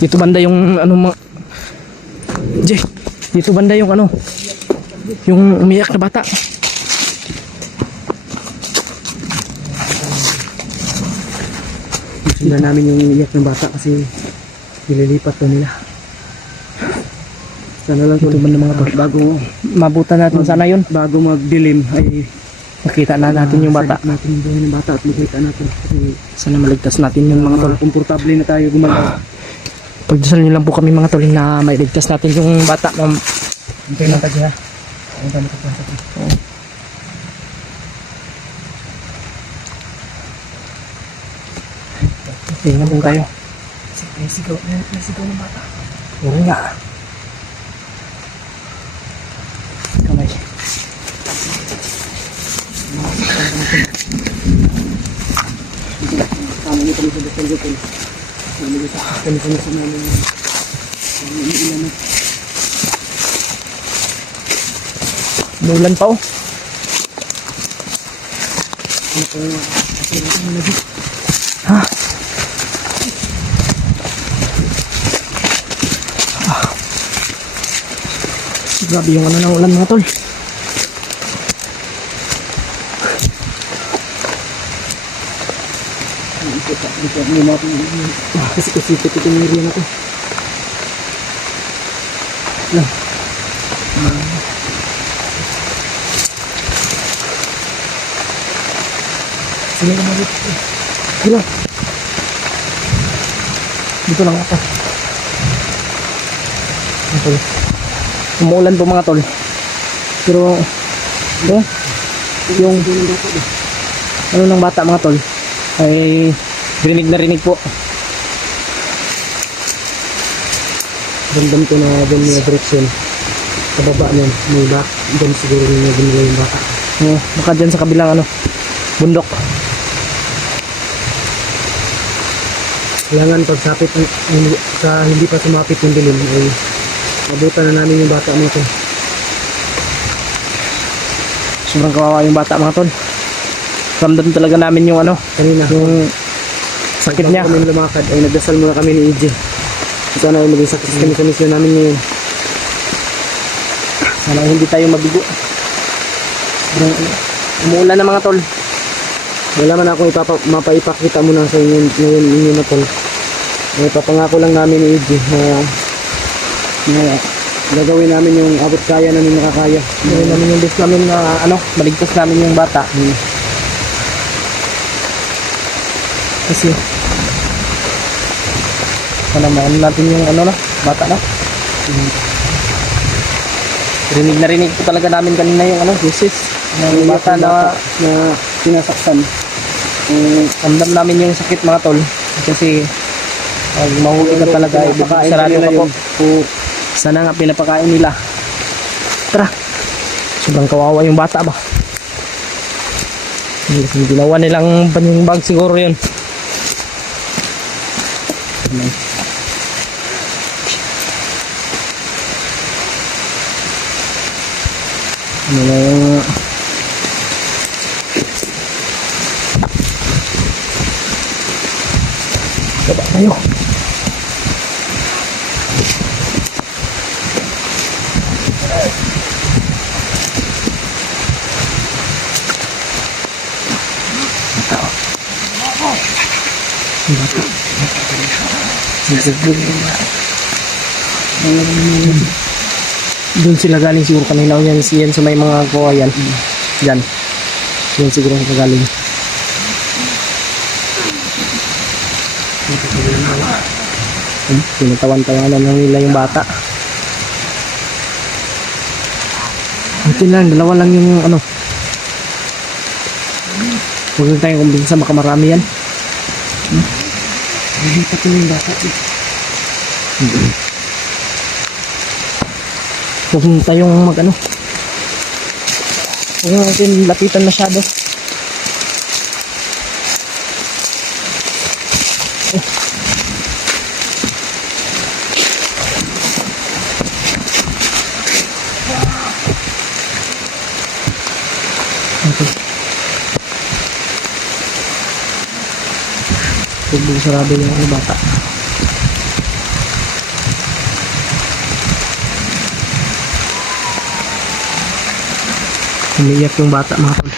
Dito banda yung ano mga... Jay, dito banda yung ano... Yung umiyak na bata. Sundan namin yung iyak ng bata kasi nililipat to nila. Sana lang Dito banda mga bago Mabutan natin sana yun. bago magdilim ay Makita na natin yung bata. natin yung buhay ng bata at makita natin kasi Sana maligtas natin yung mga tol. komportable na tayo gumalaw. Pagdasal niyo lang po kami mga tol na may ligtas natin yung bata. Ma'am. Hintay lang tayo ha. Ang dami ko Tingnan po tayo. May sigaw, may, may sigaw ng bata. Oo nga. Kamay. Kami. Nulan pa oh. Ano po yung kasi natin na nabit. Ha? Grabe yung ano ng ulan mga tol. Ikot at ikot mo mga pinag Kasi kasi ito ito yung area na to. Lang. Sino? Hello. Dito lang ako. Tol. Umuulan po mga tol. Pero, eh, yung ano ng bata mga tol, ay rinig na rinig po. Ramdam ko na doon yung direction. Sa baba niyan. May back. Doon siguro yung ginagawa yung bata. Oh, baka dyan sa kabilang ano, bundok. Kailangan pagsapit sa hindi pa sumapit yung dilim ay mabutan na namin yung bata mga to. Sobrang kawawa yung bata mga tol. Ramdam talaga namin yung ano, Kanina, yung sakit bago niya. kami lumakad ay nagdasal muna kami ni EJ. Sana ay maging success kami sa mission namin ngayon. Sana hindi tayo mabigo. Umuulan na mga tol. Wala man akong ipapa, mapaipakita muna sa inyo ngayon inyo na tol. May papangako lang namin ni EJ na, na gagawin namin yung abot kaya namin nakakaya. Gawin namin yung best namin na ano, maligtas namin yung bata. Hmm. Kasi sana maano natin yung ano na, bata na. Rinig na rinig po talaga namin kanina yung ano, busis ng bata na na sinasaktan. um, ramdam namin yung sakit mga tol. Kasi pag mahuli ka talaga, eh, Pinapakain sarado ka po. Sana nga pinapakain nila. Tara. Sobrang kawawa yung bata ba? Hindi ginawa nilang panyang bag siguro yun. Ano na yung... Baba tayo. Bata. Bata. Doon sila galing siguro kanina o yan, yan sa may mga kuha yan. Yan. Yan siguro sila galing. Hmm, Tinatawan-tawanan lang nila yung bata. Buti lang, dalawa lang yung ano. Huwag lang tayong kumbinsa, baka marami yan. Hindi pa tuloy yung bata. Huwag mo tayong mag ano. Huwag mo natin lapitan masyado. Eh. Okay. Huwag mo sarado yung bata. Umiiyak yung bata mga tol.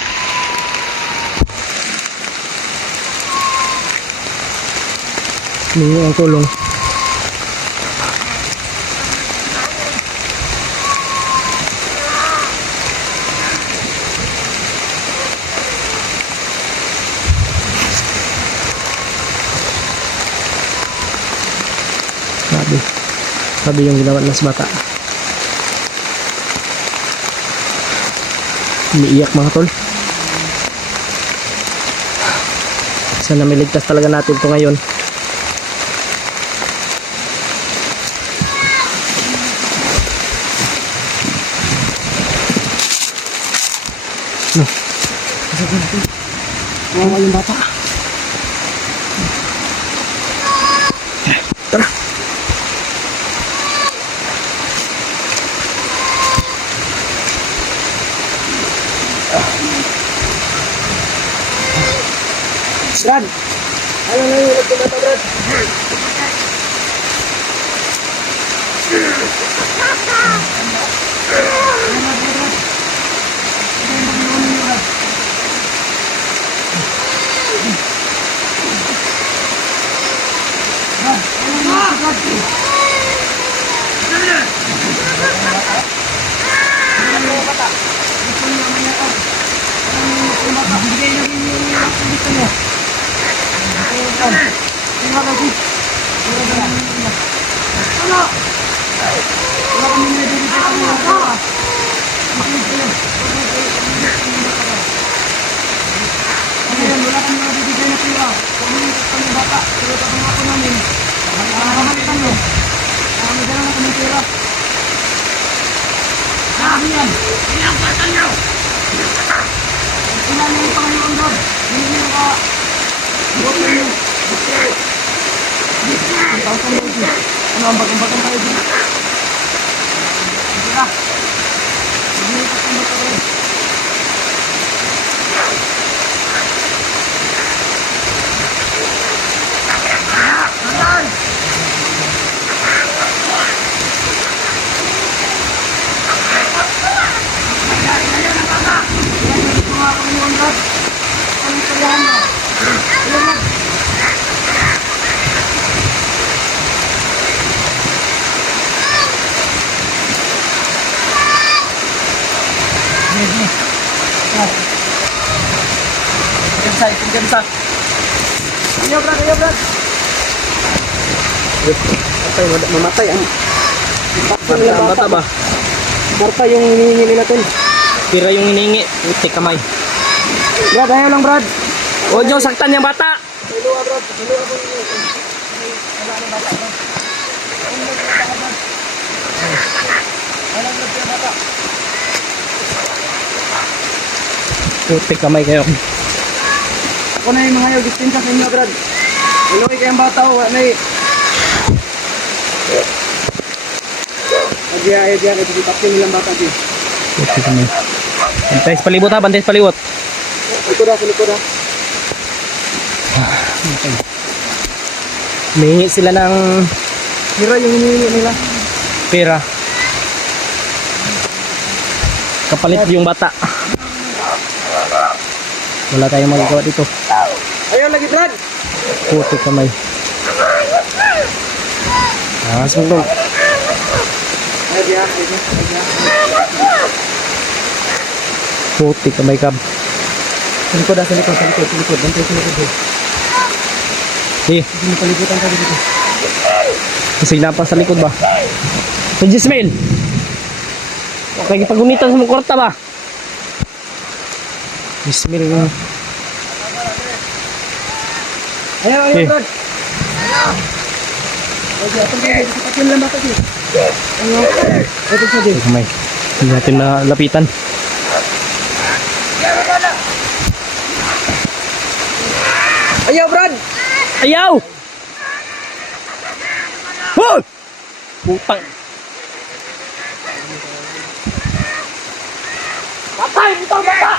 Umiiyak ang kulong. Grabe. Grabe yung ginawa ng bata. Umiiyak mga tol. Sana may talaga natin ito ngayon. No. Kawawa yung bata. Tingnan natin. Ano? Wala kami na dito sa mga tao. Ayan, wala kami na dito na sila. Kami kami bata, pero sa mga ako namin. Ah, kami kami. Ah, may dala na kami sila. Ah, ayan. Ilang patan nyo. Ilan yung pangayon doon? Hindi nyo ka Ano ang bagong-bagong tayo dito? Hindi na. Hindi na kasama ko rin. Thank you. Gamsa, gamsa. Ayo, Brad, ayo, Brad. Patay, wala- mamatay ang Bata, ang bata ba? Marta yung hinihingi nila tol. Pira yung hiningi. Uti kamay. Brad, ayaw lang Brad. Huwag niyo saktan yung bata. Tulungan Brad, tulungan ko ninyo. Uti kamay kayo. Ako na yung mga yaw, distansya sa inyo Brad. Tulungan kayong bata o, wala na eh. Agya, agya, agya, agya, nilang bata kamay. Bantay sa palibot ha, bantay sa palibot. Likod na, sa likod na. Humingi sila ng Hira yung hinihingi nila. pera. Kapalit yung bata. Wala tayong magagawa dito. Ayaw lagi Brad. Puti kamay. Ah, sundong. Agya, agya, agya. Puti kamay kab. Sa likod sa likod, sa likod, sa likod. Bantay sa likod. eh. Eh, Hindi palibutan ka dito. kasi pa sa likod ba? Si Jismail. Okay, pagunitan sa mga kwarta ba? Jismail nga. Ayaw, ayaw bata din. Ayaw. Kamay. Hindi natin na lapitan. Ayaw Brad. Ayaw! Hoy! Putang. Patay! Ito bata!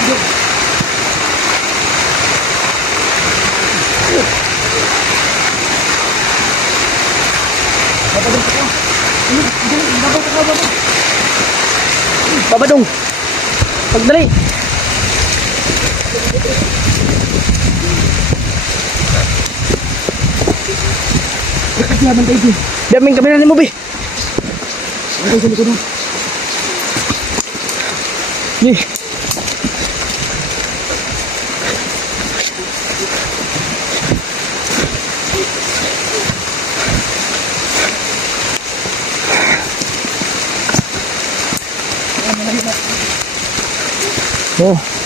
Babadong ka. Babadong ka, babadong. Babadong. Pagdali. Laban tayo dyan. Daming kami na ni Mobi. Ano tayo sa likod mo? Ni. Oh.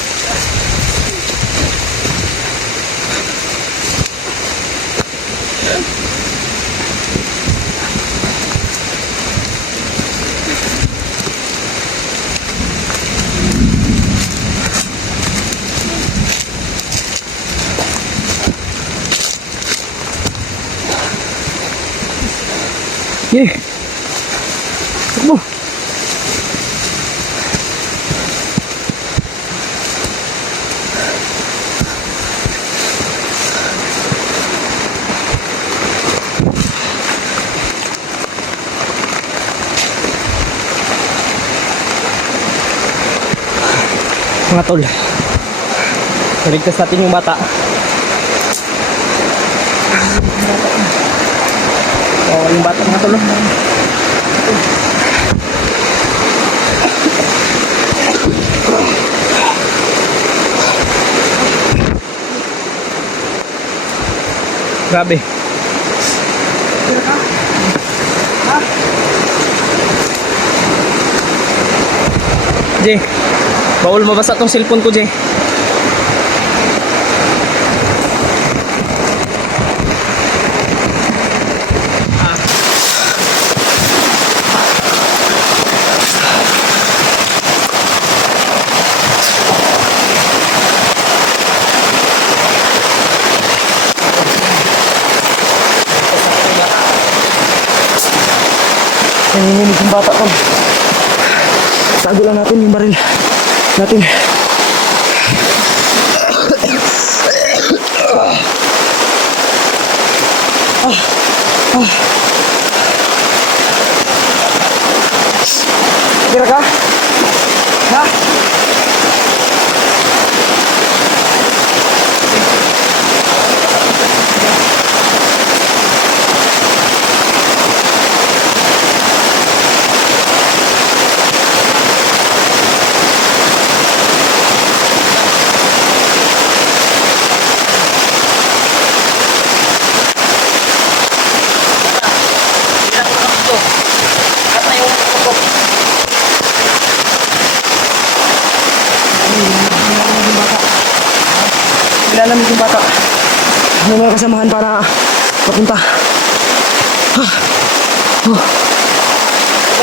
Ye. Mga tol. Paligtas natin yung bata. Oh, yung bata mga tol. Grabe. Jay, bawal mabasa tong cellphone ko, Jay. Nanginginig yung bata ko. Tago lang natin yung baril. Natin. Tira ka? Ha? Nilalamig yung bata. May mga kasamahan para papunta.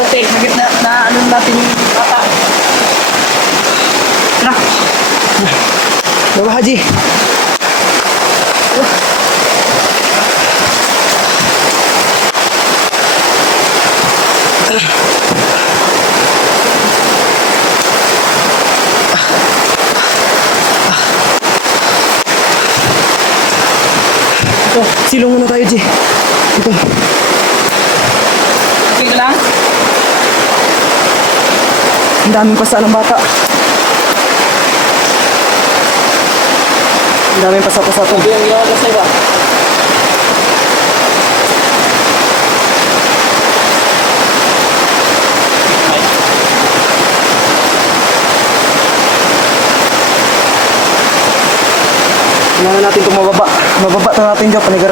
Okay, nagit na, na ano natin yung bata. Tara. Baba, Haji. Ito, silong muna tayo, Ji. Ito. Okay ka lang? Ang daming pasa ng bata. Ang daming pasa-pasa to. Sabi yung yawa sa iba. Kailangan natin itong mababa. Mababa na natin dyan, panigar.